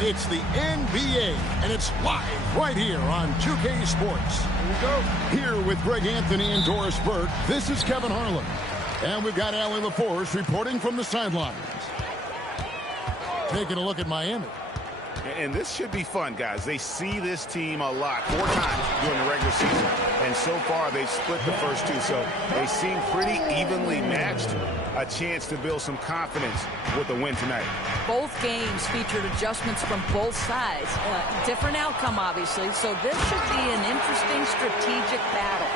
It's the NBA, and it's live right here on 2K Sports. Here we go. Here with Greg Anthony and Doris Burke, this is Kevin Harlan. And we've got Allie LaForce reporting from the sidelines. Taking a look at Miami. And this should be fun, guys. They see this team a lot, 4 times during the regular season. And so far, they've split the first 2, so they seem pretty evenly matched. A chance to build some confidence with a win tonight. Both games featured adjustments from both sides. Different outcome, obviously, so this should be an interesting strategic battle.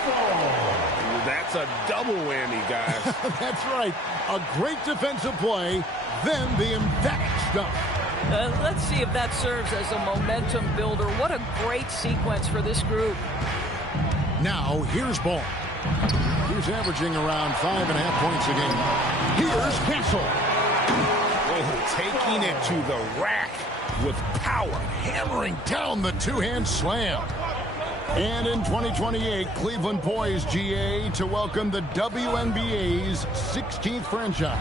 That's a double whammy, guys. That's right. A great defensive play, then the emphatic stuff. Let's see if that serves as a momentum builder. What a great sequence for this group. Now, here's Ball. He's averaging around 5.5 points a game. Here's Castle. Oh, taking it to the rack with power. Hammering down the two-hand slam. And in 2028, Cleveland poised, GA, to welcome the WNBA's 16th franchise.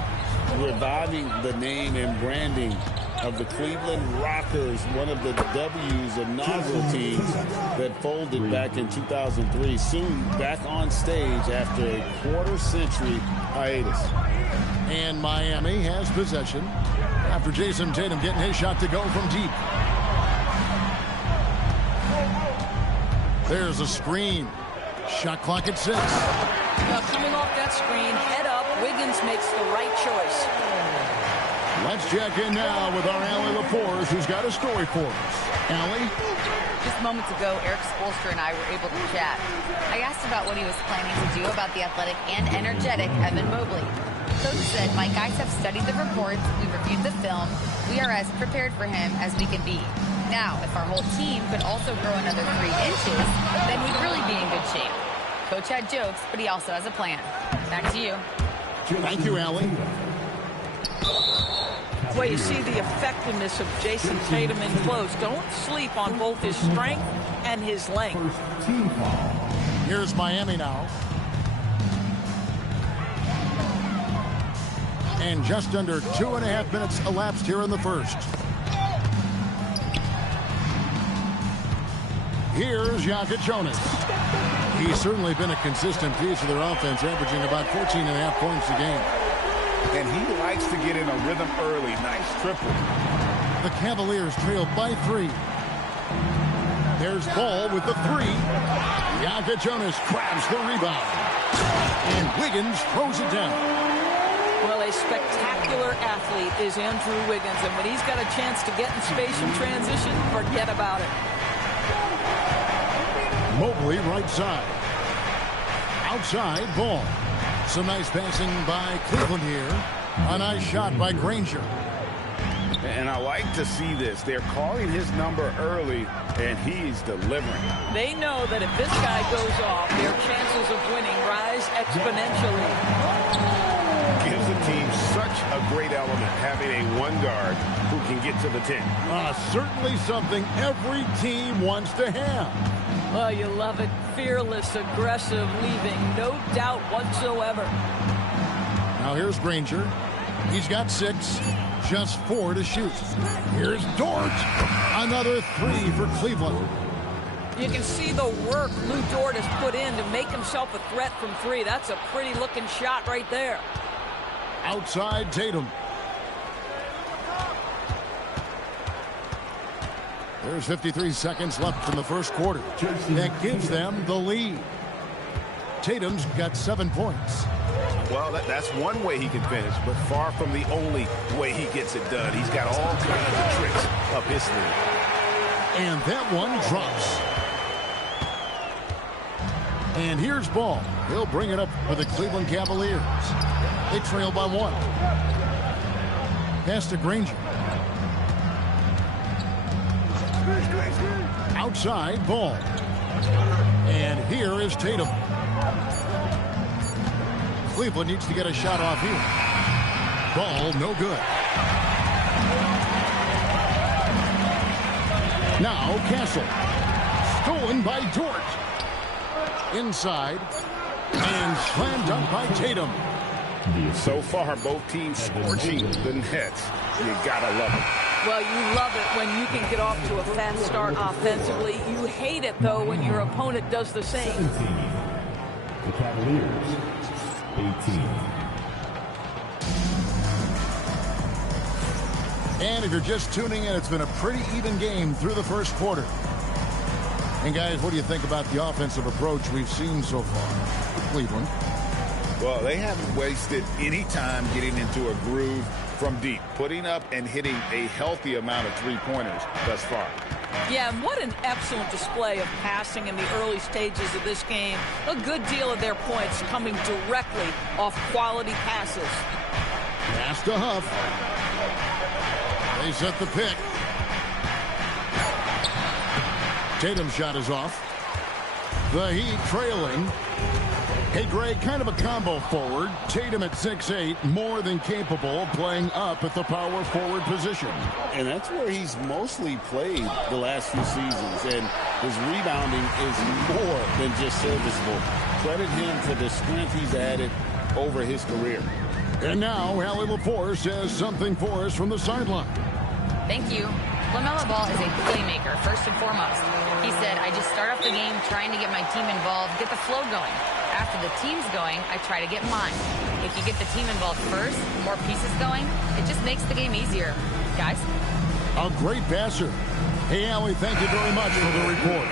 Reviving the name and branding of the Cleveland Rockers, one of the W's inaugural teams that folded back in 2003, soon back on stage after a quarter-century hiatus. And Miami has possession after Jason Tatum getting his shot to go from deep. There's a screen. Shot clock at 6. Now coming off that screen, head up, Wiggins makes the right choice. Let's check in now with our Allie LaForce, who's got a story for us. Allie? Just moments ago, Eric Spoelstra and I were able to chat. I asked about what he was planning to do about the athletic and energetic Evan Mobley. Coach said, my guys have studied the reports, we've reviewed the film, we are as prepared for him as we can be. Now, if our whole team could also grow another 3 inches, then we'd really be in good shape. Coach had jokes, but he also has a plan. Back to you. Thank you, Allie. Well, you see the effectiveness of Jason Tatum in close. Don't sleep on both his strength and his length. Here's Miami now. And just under 2.5 minutes elapsed here in the first. Here's Jonas. He's certainly been a consistent piece of their offense, averaging about 14.5 points a game. And he likes to get in a rhythm early. Nice triple. The Cavaliers trail by 3. There's Ball with the 3. Jonas grabs the rebound. And Wiggins throws it down. Well, a spectacular athlete is Andrew Wiggins, and when he's got a chance to get in space and transition, forget about it. Mobley right side. Outside, Ball. Some nice passing by Cleveland here. A nice shot by Granger. And I like to see this. They're calling his number early, and he's delivering. They know that if this guy goes off, their chances of winning rise exponentially. Gives the team such a great element, having a 1 guard who can get to the 10. Certainly something every team wants to have. Oh, you love it. Fearless, aggressive, leaving no doubt whatsoever. Now here's Granger. He's got 6, just 4 to shoot. Here's Dort. Another 3 for Cleveland. You can see the work Lou Dort has put in to make himself a threat from 3. That's a pretty looking shot right there. Outside Tatum. There's 53 seconds left in the first quarter. That gives them the lead. Tatum's got 7 points. Well, that's one way he can finish, but far from the only way he gets it done. He's got all kinds of tricks up his sleeve. And that one drops. And here's Ball. He'll bring it up for the Cleveland Cavaliers. They trail by 1. Pass to Granger. Outside, Ball. And here is Tatum. Cleveland needs to get a shot off here. Ball, no good. Now Castle. Stolen by Dort. Inside. And slam dunk by Tatum. So far, both teams scorching the Nets. You gotta love it. Well, you love it when you can get off to a fast start offensively. You hate it, though, when your opponent does the same. 17. The Cavaliers, 18. And if you're just tuning in, it's been a pretty even game through the first quarter. And, guys, what do you think about the offensive approach we've seen so far with Cleveland? Well, they haven't wasted any time getting into a groove from deep, putting up and hitting a healthy amount of three-pointers thus far. Yeah, and what an excellent display of passing in the early stages of this game. A good deal of their points coming directly off quality passes. Pass to Huff. They set the pick. Tatum's shot is off. The Heat trailing. Hey, Greg, kind of a combo forward. Tatum at 6'8", more than capable of playing up at the power forward position. And that's where he's mostly played the last few seasons. And his rebounding is more than just serviceable. Credit him for the strength he's added over his career. And now, Allie LaForce says something for us from the sideline. Thank you. LaMelo Ball is a playmaker, first and foremost. He said, I just start off the game trying to get my team involved, get the flow going. After the team's going, I try to get mine. If you get the team involved first, more pieces going, it just makes the game easier. Guys? A great passer. Hey, Allie, thank you very much for the report.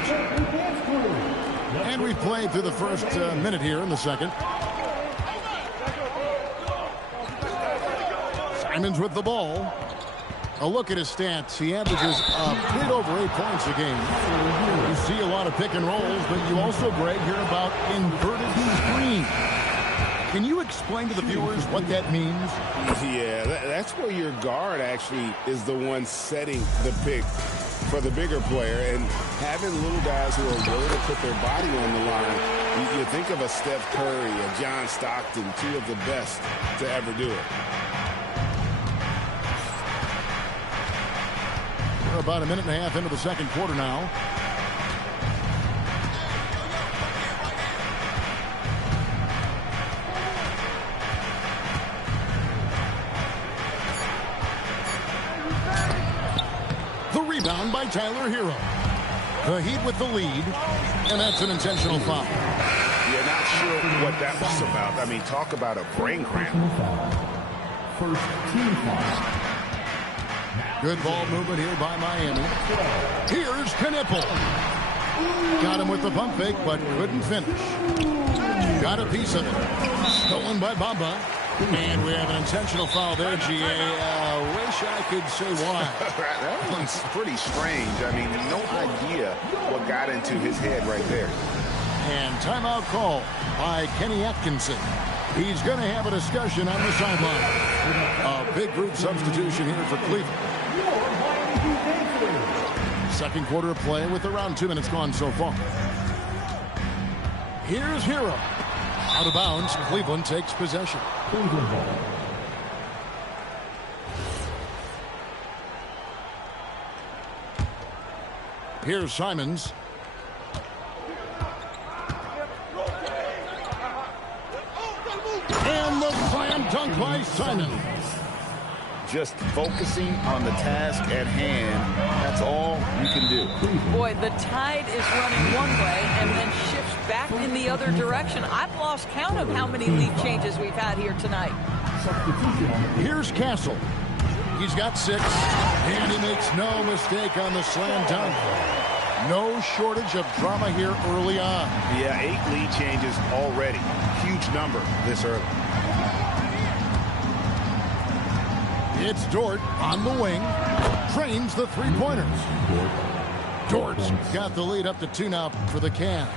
And we've played through the first minute here in the second. Simons with the ball. A look at his stats. He averages a bit over 8 points a game. You see a lot of pick and rolls, but you also, Greg, hear about inverted screen. Can you explain to the viewers what that means? Yeah, that's where your guard actually is the one setting the pick for the bigger player. And having little guys who are willing to put their body on the line, you think of a Steph Curry, a John Stockton, two of the best to ever do it. We're about a minute and a half into the second quarter now. The rebound by Tyler Hero. The Heat with the lead, and that's an intentional foul. You're not sure what that was about. I mean, talk about a brain cramp. First team foul. Good ball movement here by Miami. Here's Knipple. Got him with the pump fake, but couldn't finish. Got a piece of it. Stolen by Bamba. And we have an intentional foul there, G.A. Wish I could say why. That one's pretty strange. I mean, no idea what got into his head right there. And timeout call by Kenny Atkinson. He's going to have a discussion on the sideline. A big group substitution here for Cleveland. Second quarter of play with around 2 minutes gone so far. Here's Hero. Out of bounds, Cleveland takes possession. Here's Simons. And the slam dunk by Simons. Just focusing on the task at hand, that's all you can do. Boy, the tide is running one way and then shifts back in the other direction. I've lost count of how many lead changes we've had here tonight. Here's Castle. He's got 6, and he makes no mistake on the slam dunk. No shortage of drama here early on. Yeah, 8 lead changes already. Huge number this early. It's Dort on the wing. Trains the three-pointers. Dort's got the lead up to 2 now for the Cavs.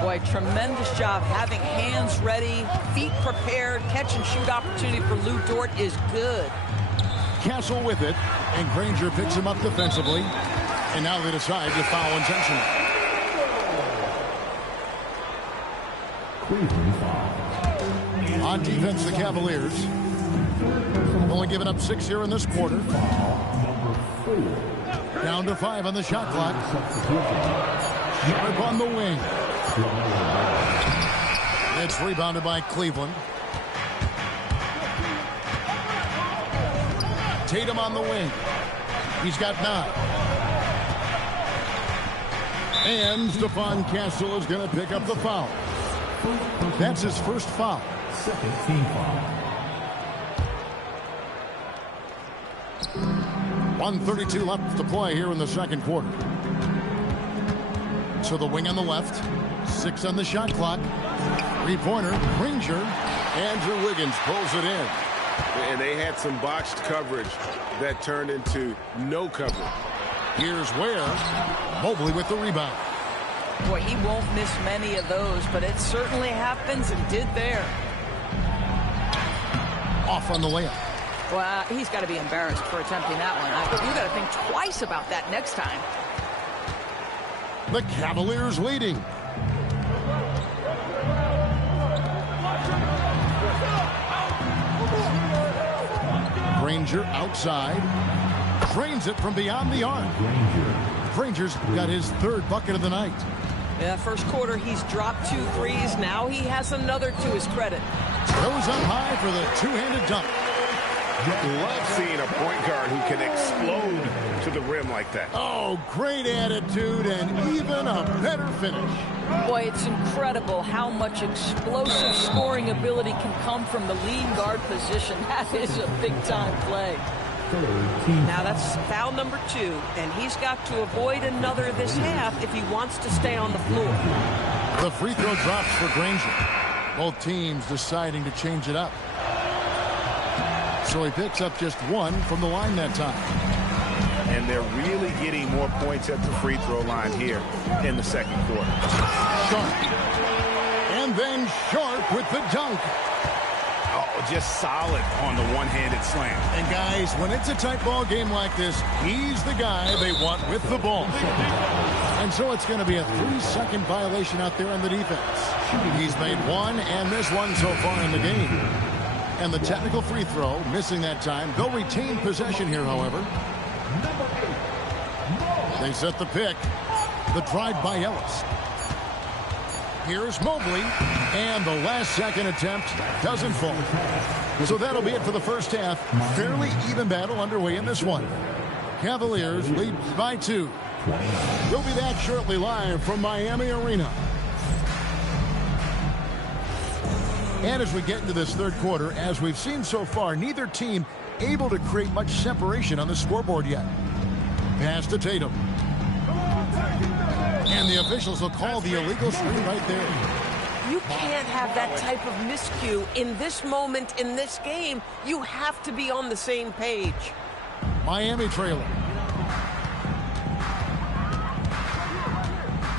Boy, tremendous job having hands ready, feet prepared. Catch and shoot opportunity for Lou Dort is good. Castle with it, and Granger picks him up defensively. And now they decide to foul intentionally. On defense, the Cavaliers. Only giving up 6 here in this quarter. Down to 5 on the shot clock. Sharp on the wing. It's rebounded by Cleveland. Tatum on the wing. He's got 9. And Stephon Castle is going to pick up the foul. That's his first foul. Second team foul. 1:32 left to play here in the second quarter. To the wing on the left. 6 on the shot clock. Three-pointer, Granger. Andrew Wiggins pulls it in. And they had some botched coverage that turned into no coverage. Here's Ware. Mobley with the rebound. Boy, he won't miss many of those, but it certainly happens and did there. Off on the layup. Well, he's got to be embarrassed for attempting that one. You got to think twice about that next time. The Cavaliers leading. Granger outside. Drains it from beyond the arc. Granger's got his 3rd bucket of the night. Yeah, first quarter, he's dropped 2 threes. Now he has another to his credit. Goes up high for the two-handed dunk. Love seeing a point guard who can explode to the rim like that. Oh, great attitude and even a better finish. Boy, it's incredible how much explosive scoring ability can come from the lead guard position. That is a big-time play. Now that's foul number 2, and he's got to avoid another this half if he wants to stay on the floor. The free throw drops for Granger. Both teams deciding to change it up. So he picks up just 1 from the line that time. And they're really getting more points at the free throw line here in the second quarter. Sharp. And then Sharp with the dunk. Oh, just solid on the one-handed slam. And guys, when it's a tight ball game like this, he's the guy they want with the ball. And so it's going to be a 3-second violation out there on the defense. He's made 1 and missed 1 so far in the game. And the technical free throw, missing that time. They'll retain possession here, however. They set the pick. The drive by Ellis. Here's Mobley. And the last second attempt doesn't fall. So that'll be it for the first half. Fairly even battle underway in this one. Cavaliers lead by 2. We'll be back shortly live from Miami Arena. And as we get into this third quarter, as we've seen so far, neither team able to create much separation on the scoreboard yet. Pass to Tatum. And the officials will call the illegal screen right there. You can't have that type of miscue in this moment, in this game. You have to be on the same page. Miami trailing.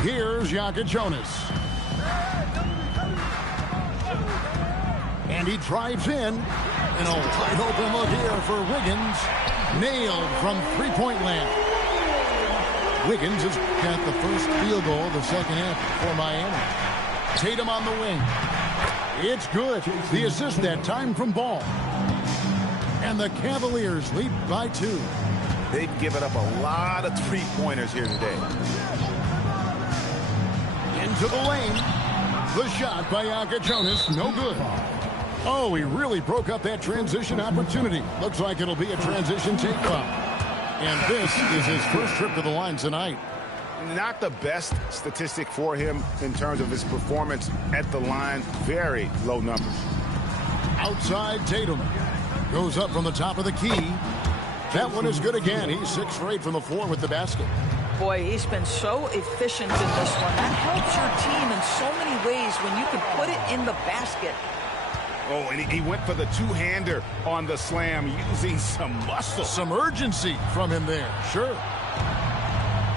Here's Jonas. And he drives in. And a wide open look here for Wiggins. Nailed from three-point land. Wiggins has got the first field goal of the second half for Miami. Tatum on the wing. It's good. The assist that time from Ball. And the Cavaliers lead by 2. They've given up a lot of three-pointers here today. Into the lane. The shot by Jonas, no good. Oh, he really broke up that transition opportunity. Looks like it'll be a transition take foul. And this is his first trip to the line tonight. Not the best statistic for him in terms of his performance at the line. Very low numbers. Outside Tatum. Goes up from the top of the key. That one is good again. He's 6 for 8 from the floor with the basket. Boy, he's been so efficient in this one. That helps your team in so many ways when you can put it in the basket. Oh, and he went for the two-hander on the slam, using some muscle. Some urgency from him there, sure.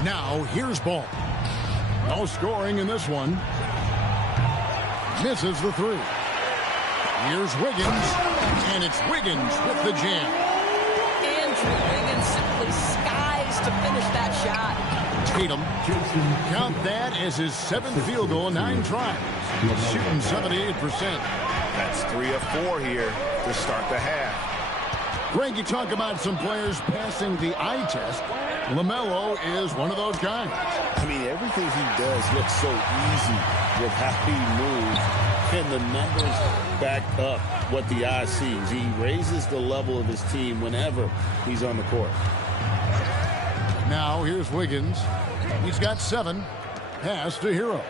Now, here's Ball. No scoring in this one. Misses the 3. Here's Wiggins, and it's Wiggins with the jam. Andrew Wiggins simply skies to finish that shot. Tatum, count that as his 7th field goal in 9 tries. He's shooting 78%. That's 3 of 4 here to start the half. Greg, you talk about some players passing the eye test. LaMelo is one of those guys. I mean, everything he does looks so easy with how he moves. And the numbers back up what the eye sees. He raises the level of his team whenever he's on the court. Now here's Wiggins. He's got 7. Pass to Hero.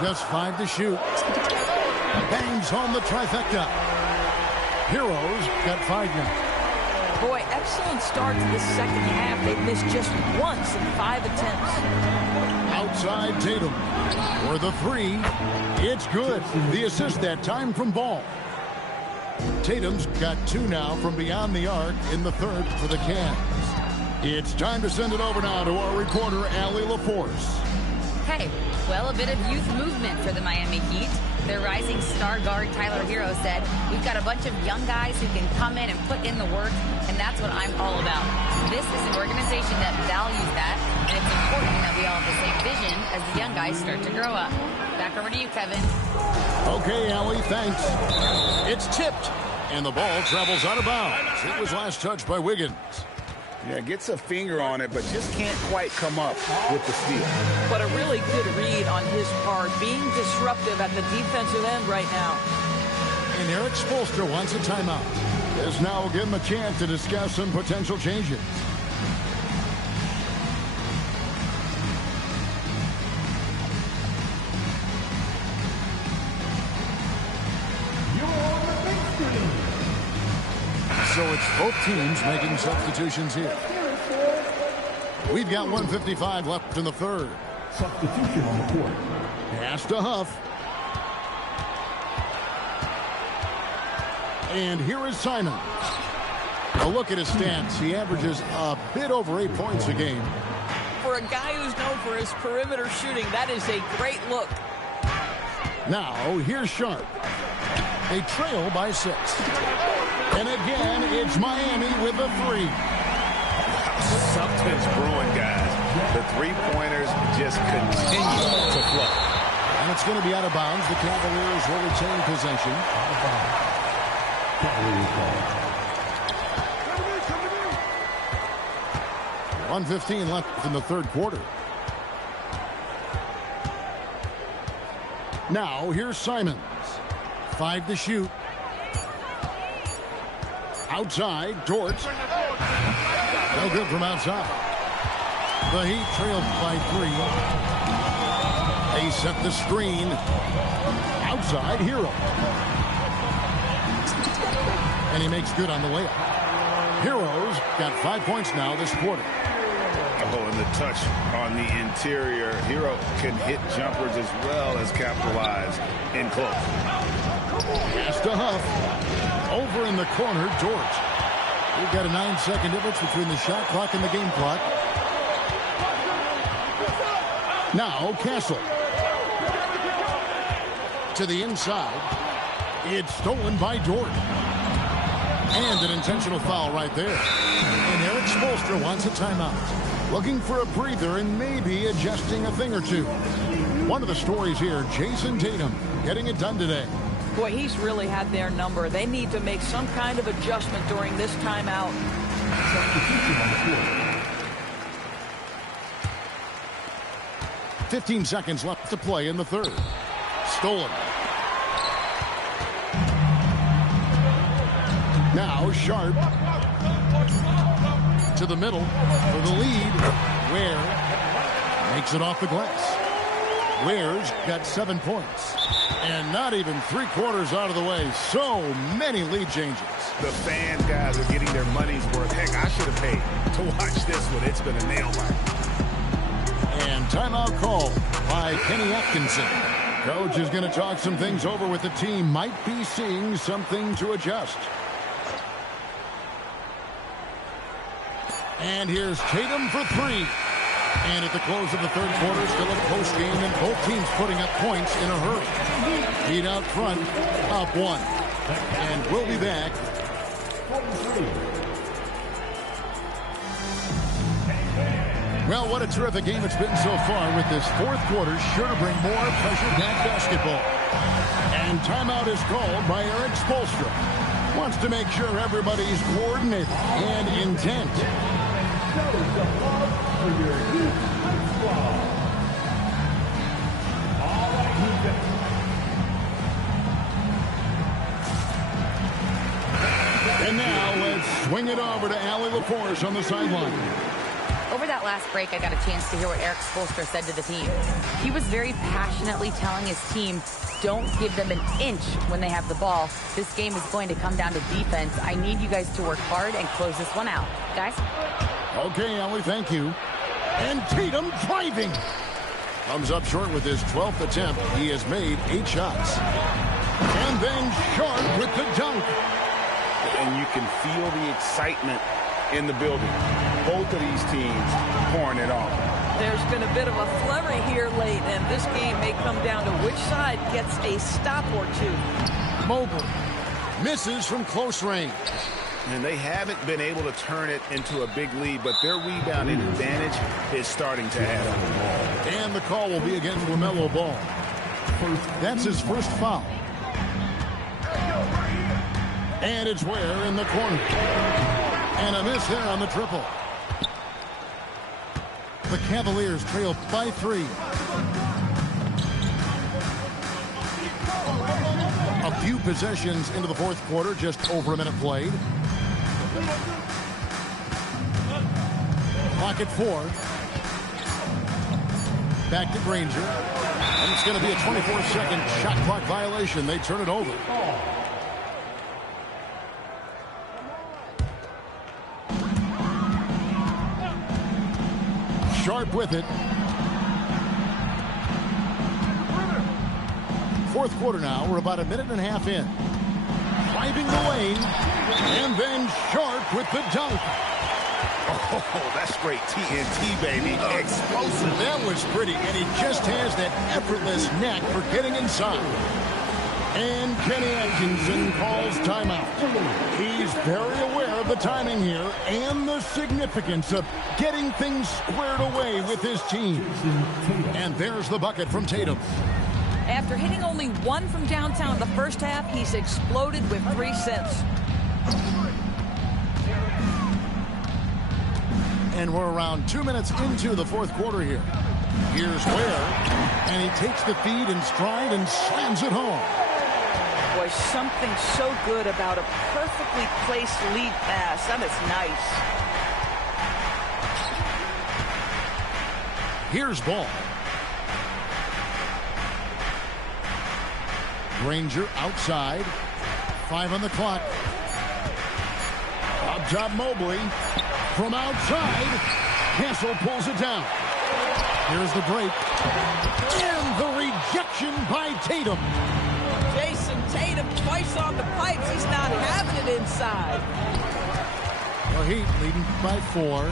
Just 5 to shoot. Bangs home the trifecta. Hero's got 5 now. Boy, excellent start to the second half. They've missed just once in 5 attempts. Outside Tatum for the 3. It's good. The assist that time from Ball. Tatum's got 2 now from beyond the arc in the third for the Cavs. It's time to send it over now to our reporter, Allie LaForce. Okay, well, a bit of youth movement for the Miami Heat. Their rising star guard, Tyler Hero, said, "We've got a bunch of young guys who can come in and put in the work, and that's what I'm all about." This is an organization that values that, and it's important that we all have the same vision as the young guys start to grow up. Back over to you, Kevin. Okay, Allie, thanks. It's tipped, and the ball travels out of bounds. It was last touched by Wiggins. Yeah, gets a finger on it, but just can't quite come up with the steal. But a really good read on his part, being disruptive at the defensive end right now. And Eric Spoelstra wants a timeout. This now will give him a chance to discuss some potential changes. So it's both teams making substitutions here. We've got 1:55 left in the third. Substitution on the court. Pass to Huff. And here is Simon. A look at his stats. He averages a bit over 8 points a game. For a guy who's known for his perimeter shooting, that is a great look. Now, here's Sharp. They trail by 6. And again, it's Miami with a 3. Something's brewing, guys. The three-pointers just continue to flow. And it's going to be out of bounds. The Cavaliers will retain possession. Cavaliers ball. 1:15 left in the third quarter. Now, here's Simons. 5 to shoot. Outside, Dort. No good from outside. The Heat trailed by 3. They set the screen. Outside, Hero. And he makes good on the layup. Hero's got 5 points now this quarter. Oh, and the touch on the interior. Hero can hit jumpers as well as capitalize in close. Pass to Huff. Over in the corner, Dort. We've got a 9-second difference between the shot clock and the game clock. Now, Castle. To the inside. It's stolen by Dort. And an intentional foul right there. And Eric Spoelstra wants a timeout. Looking for a breather and maybe adjusting a thing or two. One of the stories here, Jason Tatum getting it done today. Boy, he's really had their number. They need to make some kind of adjustment during this timeout. Substitution on the court. 15 seconds left to play in the third. Stolen. Now Sharp to the middle for the lead. Ware makes it off the glass. Ware's got 7 points. And not even 3/4 out of the way. So many lead changes. The fan guys are getting their money's worth. Heck, I should have paid to watch this one. It's been a nail biter. And timeout call by Kenny Atkinson. Coach is going to talk some things over with the team. Might be seeing something to adjust. And here's Tatum for 3. And at the close of the third quarter, still a close game, and both teams putting up points in a hurry. Heat out front, up 1. And we'll be back. Well, what a terrific game it's been so far, with this fourth quarter sure to bring more pressure-packed basketball. And timeout is called by Eric Spoelstra. Wants to make sure everybody's coordinated and intent. And now let's swing it over to Allie LaForce on the sideline. Over that last break, I got a chance to hear what Eric Spoelstra said to the team. He was very passionately telling his team, don't give them an inch when they have the ball. This game is going to come down to defense. I need you guys to work hard and close this one out. Guys? Okay, Allie, thank you. And Tatum driving. Comes up short with his 12th attempt. He has made 8 shots. And then Sharp with the dunk. And you can feel the excitement in the building. Both of these teams pouring it on. There's been a bit of a flurry here late, and this game may come down to which side gets a stop or two. Mobley misses from close range. And they haven't been able to turn it into a big lead, but their rebounding advantage is starting to add up. And the call will be against LaMelo Ball. That's his first foul. And it's Ware in the corner. And a miss there on the triple. The Cavaliers trail by 3. A few possessions into the fourth quarter, just over a minute played. Clock at 4. Back to Granger. And it's going to be a 24-second shot clock violation. They turn it over. Sharp with it. Fourth quarter now. We're about a minute and a half in. Driving the lane. And then Sharp with the dunk. Oh, that's great TNT, baby. Explosive. That was pretty. And he just has that effortless knack for getting inside. And Kenny Atkinson calls timeout. He's very aware of the timing here and the significance of getting things squared away with his team. And there's the bucket from Tatum. After hitting only 1 from downtown in the first half, he's exploded with 3 since. And we're around 2 minutes into the fourth quarter here. Here's Ware, and he takes the feed in stride and slams it home. Boy, something so good about a perfectly placed lead pass. That is nice. Here's Ball. Granger outside. 5 on the clock. Up top Mobley. From outside. Castle pulls it down. Here's the break. And the rejection by Tatum. Jason Tatum twice on the pipes. He's not having it inside. The Heat leading by 4.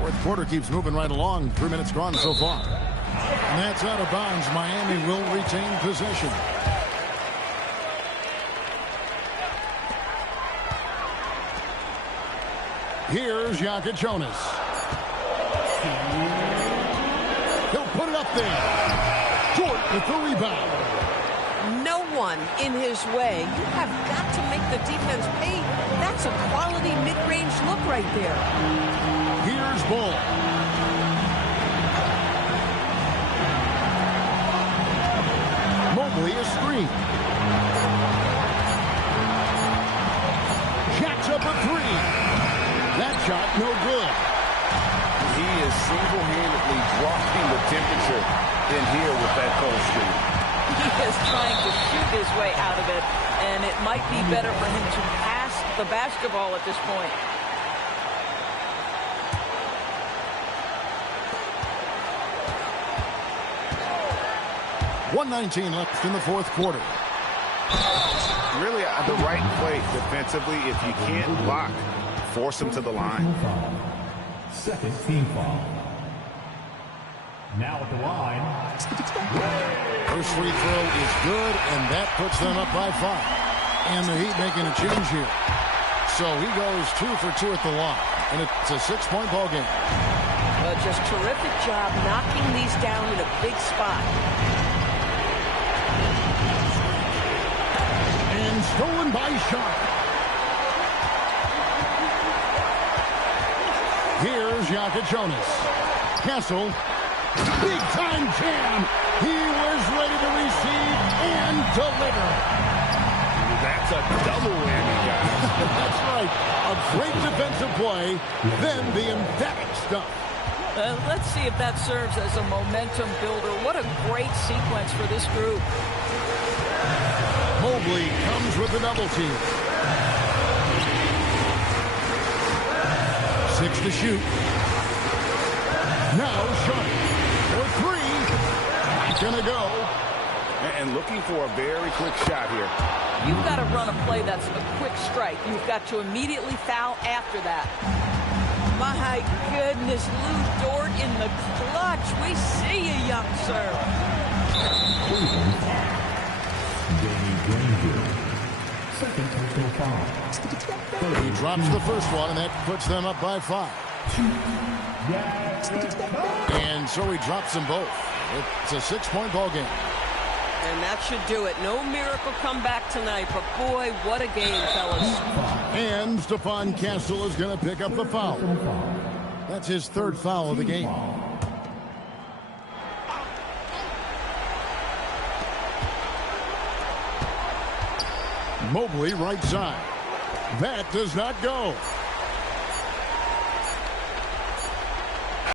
Fourth quarter keeps moving right along. 3 minutes gone so far. And that's out of bounds. Miami will retain possession. Here's Jonas. He'll put it up there. Short with the rebound. No one in his way. You have got to make the defense pay. That's a quality mid-range look right there. Here's Bull. Mobley a screen. Jacks up a 3. That shot no good. He is single-handedly dropping the temperature in here with that cold streak. He is trying to shoot his way out of it, and it might be better for him to pass the basketball at this point. .119 left in the fourth quarter. Really the right play defensively. If you can't block, force him to the line. Second team foul. Now at the line. First free throw is good, and that puts them up by 5. And the Heat making a change here. So he goes 2 for 2 at the line, and it's a 6-point ball game. Well, just terrific job knocking these down in a big spot. And stolen by Sharp. Here's Jonas. Castle Big-time jam. He was ready to receive and deliver. That's a double whammy, guys. That's right. A great defensive play, then the emphatic stuff. Let's see if that serves as a momentum builder. What a great sequence for this group. Mobley comes with the double team. 6 to shoot. Now shot for 3. Not gonna go. And looking for a very quick shot here. You've got to run a play that's a quick strike. You've got to immediately foul after that. My goodness, Lou Dort in the clutch. We see a young serve. Second personal foul. He drops the first one, and that puts them up by 5. And so he drops them both. It's a 6-point ball game. And that should do it. No miracle comeback tonight, but boy, what a game, fellas. And Stephon Castle is going to pick up the foul. That's his 3rd foul of the game. Mobley right side. That does not go.